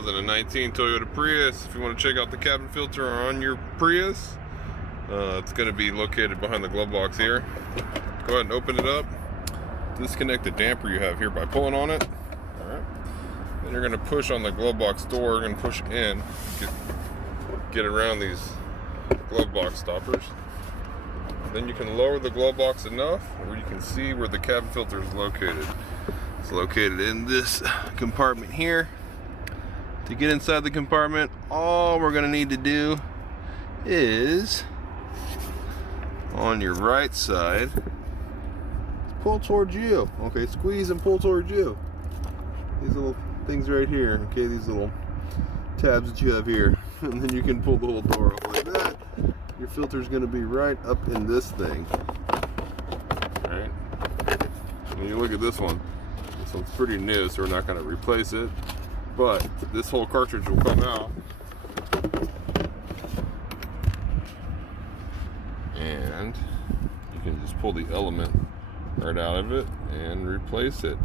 2019 Toyota Prius. If you want to check out the cabin filter on your Prius, it's going to be located behind the glove box here. Go ahead and open it up. Disconnect the damper you have here by pulling on it. Alright. Then you're going to push on the glove box door. You're going to push in. Get around these glove box stoppers. Then you can lower the glove box enough where you can see where the cabin filter is located. It's located in this compartment here. To get inside the compartment, all we're going to need to do is, on your right side, pull towards you. Okay, squeeze and pull towards you. These little things right here. Okay, these little tabs that you have here. And then you can pull the whole door off like that. Your filter is going to be right up in this thing. Alright. When you look at this one's pretty new, so we're not going to replace it. But this whole cartridge will come out. And you can just pull the element right out of it and replace it.